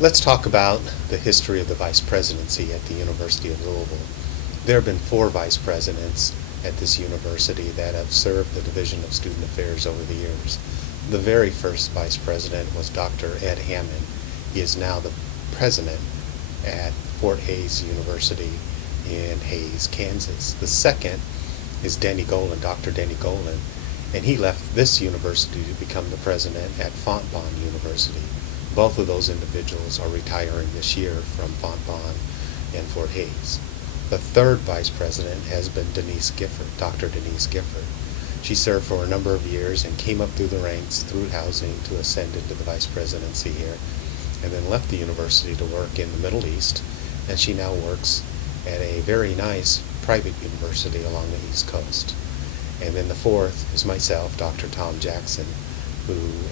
Let's talk about the history of the vice presidency at the University of Louisville. There have been 4 vice presidents at this university that have served the Division of Student Affairs over the years. The very first vice president was Dr. Ed Hammond. He is now the president at Fort Hays University in Hays, Kansas. The second is Dr. Denny Golan, and he left this university to become the president at Fontbonne University. Both of those individuals are retiring this year from Fontbonne and Fort Hays. The third vice president has been Dr. Denise Gifford. She served for a number of years and came up through the ranks through housing to ascend into the vice presidency here, and then left the university to work in the Middle East, and she now works at a very nice private university along the East Coast. And then the fourth is myself, Dr. Tom Jackson,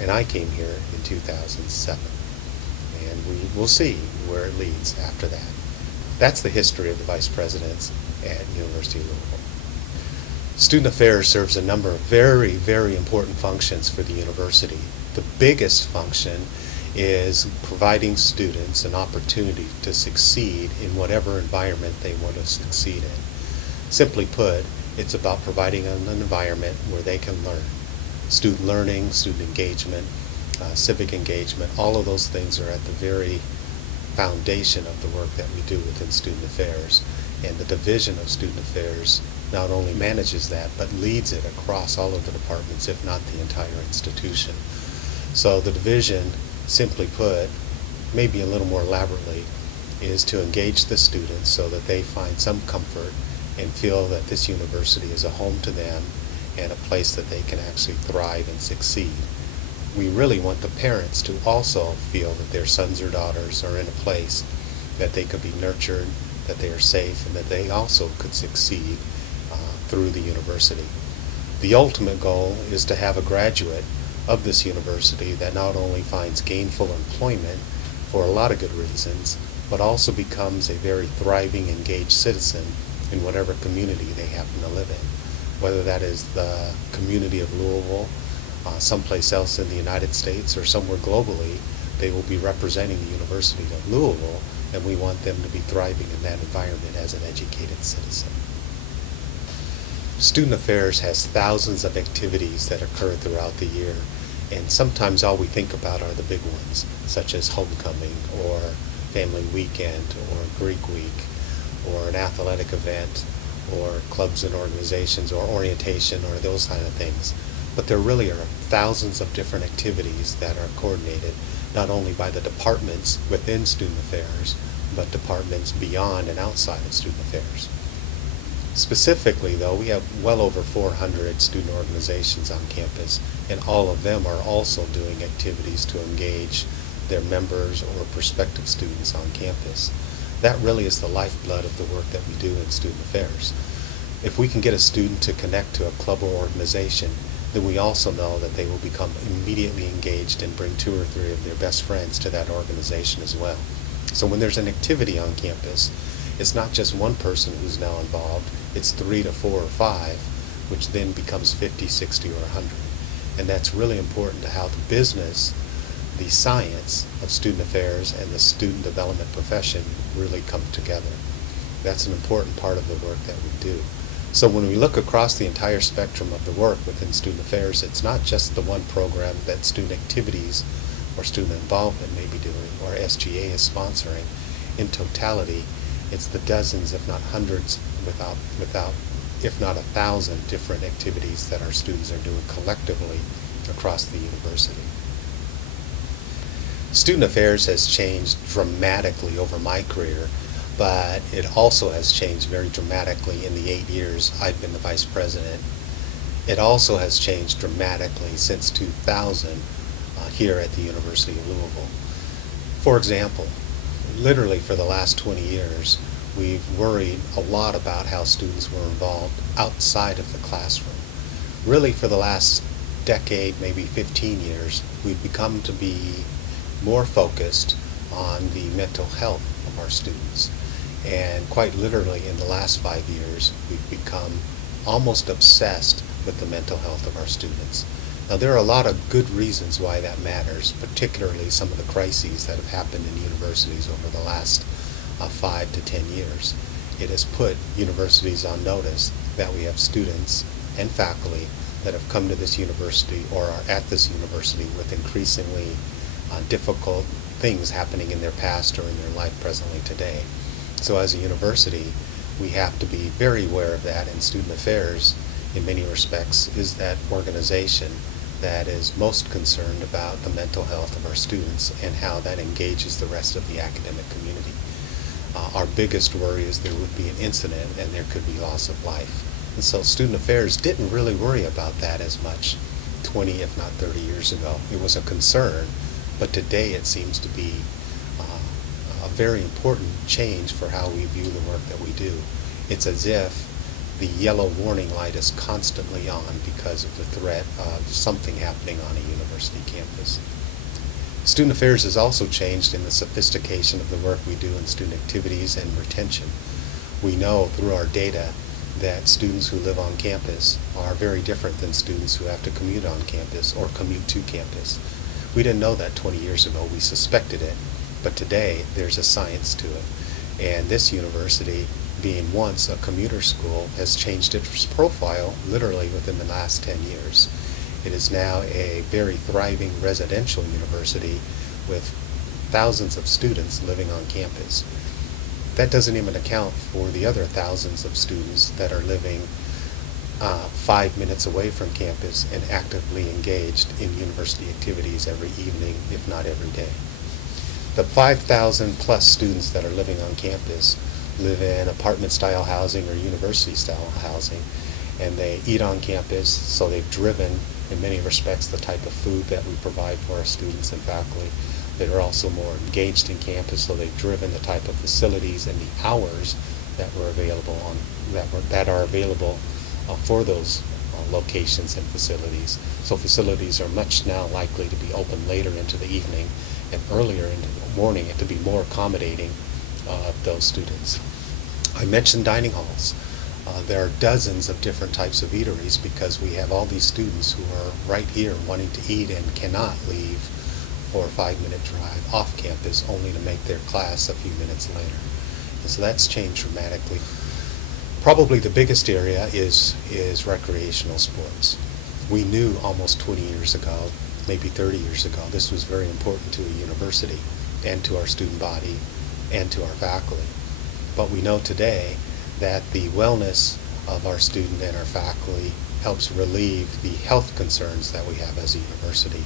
and I came here in 2007. And we will see where it leads after that. That's the history of the vice presidents at University of Louisville. Student Affairs serves a number of very, very important functions for the university. The biggest function is providing students an opportunity to succeed in whatever environment they want to succeed in. Simply put, it's about providing an environment where they can learn. Student learning, student engagement, civic engagement, all of those things are at the very foundation of the work that we do within Student Affairs. And the Division of Student Affairs not only manages that, but leads it across all of the departments, if not the entire institution. So the division, simply put, maybe a little more elaborately, is to engage the students so that they find some comfort and feel that this university is a home to them and a place that they can actually thrive and succeed. We really want the parents to also feel that their sons or daughters are in a place that they could be nurtured, that they are safe, and that they also could succeed through the university. The ultimate goal is to have a graduate of this university that not only finds gainful employment for a lot of good reasons, but also becomes a very thriving, engaged citizen in whatever community they happen to live in. Whether that is the community of Louisville, someplace else in the United States, or somewhere globally, they will be representing the University of Louisville, and we want them to be thriving in that environment as an educated citizen. Student Affairs has thousands of activities that occur throughout the year, and sometimes all we think about are the big ones, such as homecoming, or family weekend, or Greek week, or an athletic event, or clubs and organizations, or orientation, or those kind of things. But there really are thousands of different activities that are coordinated, not only by the departments within Student Affairs, but departments beyond and outside of Student Affairs. Specifically, though, we have well over 400 student organizations on campus, and all of them are also doing activities to engage their members or prospective students on campus. That really is the lifeblood of the work that we do in Student Affairs. If we can get a student to connect to a club or organization, then we also know that they will become immediately engaged and bring 2 or 3 of their best friends to that organization as well. So when there's an activity on campus, it's not just one person who's now involved, it's 3 to 4 or 5, which then becomes 50, 60, or 100. And that's really important to how the business, the science of student affairs, and the student development profession really come together. That's an important part of the work that we do. So when we look across the entire spectrum of the work within Student Affairs, it's not just the one program that Student Activities or Student Involvement may be doing, or SGA is sponsoring. In totality, it's the dozens, if not hundreds, if not 1,000 different activities that our students are doing collectively across the university. Student Affairs has changed dramatically over my career, but it also has changed very dramatically in the 8 years I've been the vice president. It also has changed dramatically since 2000 here at the University of Louisville. For example, literally for the last 20 years, we've worried a lot about how students were involved outside of the classroom. Really for the last decade, maybe 15 years, we've become to be more focused on the mental health of our students. And quite literally in the last 5 years, we've become almost obsessed with the mental health of our students. Now, there are a lot of good reasons why that matters, particularly some of the crises that have happened in universities over the last 5 to 10 years. It has put universities on notice that we have students and faculty that have come to this university or are at this university with increasingly difficult things happening in their past or in their life presently today. So as a university, we have to be very aware of that, and student affairs, in many respects, is that organization that is most concerned about the mental health of our students and how that engages the rest of the academic community. Our biggest worry is there would be an incident and there could be loss of life. And so student affairs didn't really worry about that as much 20, if not 30 years ago. It was a concern, but today it seems to be a very important change for how we view the work that we do. It's as if the yellow warning light is constantly on because of the threat of something happening on a university campus. Student affairs has also changed in the sophistication of the work we do in student activities and retention. We know through our data that students who live on campus are very different than students who have to commute on campus or commute to campus. We didn't know that 20 years ago. We suspected it, but today there's a science to it. And this university, being once a commuter school, has changed its profile literally within the last 10 years. It is now a very thriving residential university with thousands of students living on campus. That doesn't even account for the other thousands of students that are living 5 minutes away from campus and actively engaged in university activities every evening, if not every day. The 5,000 plus students that are living on campus live in apartment-style housing or university-style housing, and they eat on campus, so they've driven, in many respects, the type of food that we provide for our students and faculty. They're also more engaged in campus, so they've driven the type of facilities and the hours that were available that are available for those locations and facilities. So facilities are much now likely to be open later into the evening and earlier into the morning and to be more accommodating of those students. I mentioned dining halls. There are dozens of different types of eateries because we have all these students who are right here wanting to eat and cannot leave for a 5-minute drive off campus only to make their class a few minutes later. And so that's changed dramatically. Probably the biggest area is recreational sports. We knew almost 20 years ago, maybe 30 years ago, this was very important to a university and to our student body and to our faculty. But we know today that the wellness of our student and our faculty helps relieve the health concerns that we have as a university.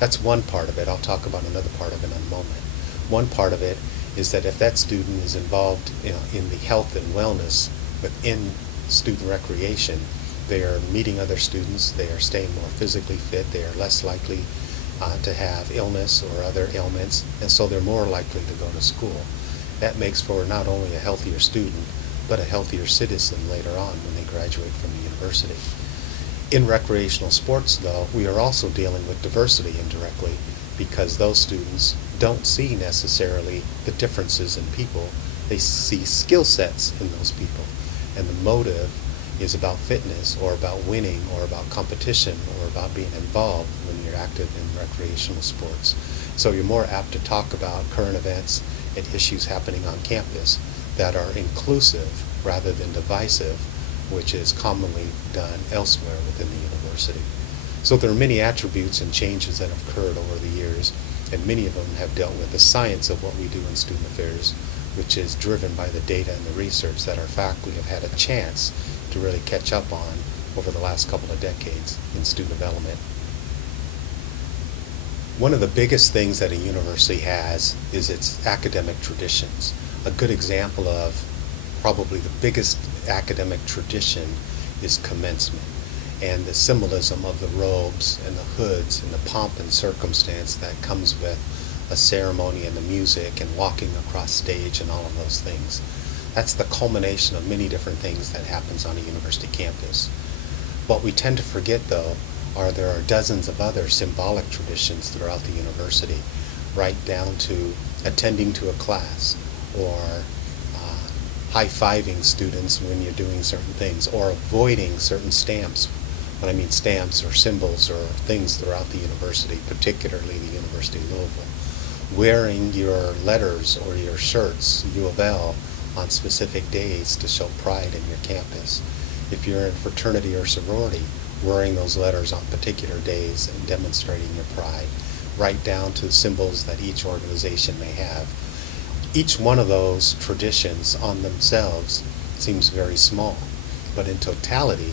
That's one part of it. I'll talk about another part of it in a moment. One part of it is that if that student is involved in the health and wellness within student recreation, they are meeting other students, they are staying more physically fit, they are less likely to have illness or other ailments, and so they're more likely to go to school. That makes for not only a healthier student, but a healthier citizen later on when they graduate from the university. In recreational sports, though, we are also dealing with diversity indirectly because those students don't see necessarily the differences in people. They see skill sets in those people. And the motive is about fitness or about winning or about competition or about being involved when you're active in recreational sports. So you're more apt to talk about current events and issues happening on campus that are inclusive rather than divisive, which is commonly done elsewhere within the university. So there are many attributes and changes that have occurred over the years, and many of them have dealt with the science of what we do in student affairs, which is driven by the data and the research that our faculty have had a chance to really catch up on over the last couple of decades in student development. One of the biggest things that a university has is its academic traditions. A good example of probably the biggest academic tradition is commencement, and the symbolism of the robes and the hoods and the pomp and circumstance that comes with a ceremony and the music and walking across stage and all of those things. That's the culmination of many different things that happens on a university campus. What we tend to forget, though, there are dozens of other symbolic traditions throughout the university, right down to attending to a class or high-fiving students when you're doing certain things or avoiding certain stamps When I mean stamps or symbols or things throughout the university, particularly the University of Louisville. Wearing your letters or your shirts, U of L, on specific days to show pride in your campus. If you're in fraternity or sorority, wearing those letters on particular days and demonstrating your pride, right down to symbols that each organization may have. Each one of those traditions on themselves seems very small, but in totality,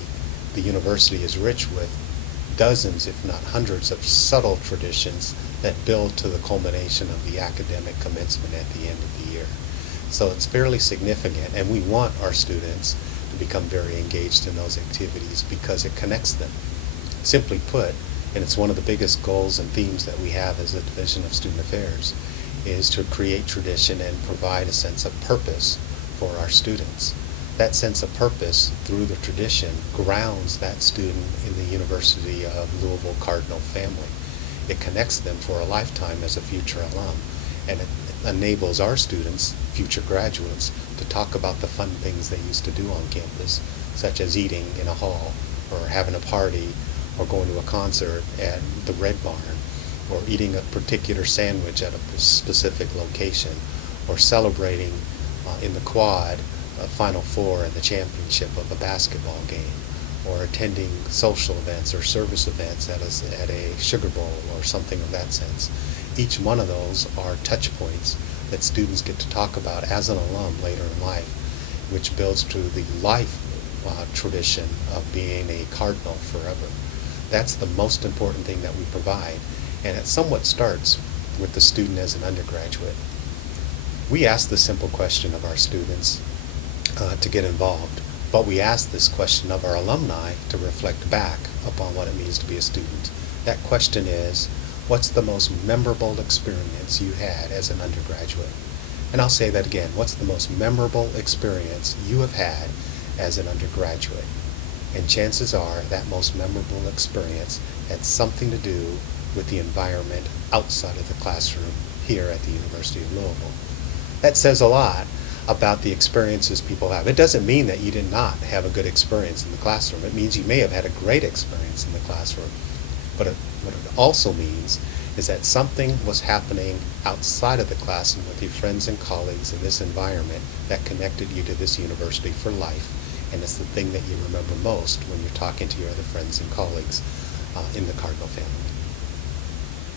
the university is rich with dozens, if not hundreds, of subtle traditions that build to the culmination of the academic commencement at the end of the year. So it's fairly significant, and we want our students to become very engaged in those activities because it connects them. Simply put, and it's one of the biggest goals and themes that we have as a Division of Student Affairs, is to create tradition and provide a sense of purpose for our students. That sense of purpose through the tradition grounds that student in the University of Louisville Cardinal family. It connects them for a lifetime as a future alum, and it enables our students, future graduates, to talk about the fun things they used to do on campus, such as eating in a hall, or having a party, or going to a concert at the Red Barn, or eating a particular sandwich at a specific location, or celebrating in the quad a Final Four and the championship of a basketball game, or attending social events or service events at a Sugar Bowl or something of that sense. Each one of those are touch points that students get to talk about as an alum later in life, which builds to the life tradition of being a Cardinal forever. That's the most important thing that we provide, and it somewhat starts with the student as an undergraduate. We ask the simple question of our students to get involved, but we ask this question of our alumni to reflect back upon what it means to be a student. That question is, what's the most memorable experience you had as an undergraduate? And I'll say that again, what's the most memorable experience you have had as an undergraduate? And chances are that most memorable experience had something to do with the environment outside of the classroom here at the University of Louisville. That says a lot about the experiences people have. It doesn't mean that you did not have a good experience in the classroom. It means you may have had a great experience in the classroom. But what it also means is that something was happening outside of the classroom with your friends and colleagues in this environment that connected you to this university for life. And it's the thing that you remember most when you're talking to your other friends and colleagues in the Cardinal family.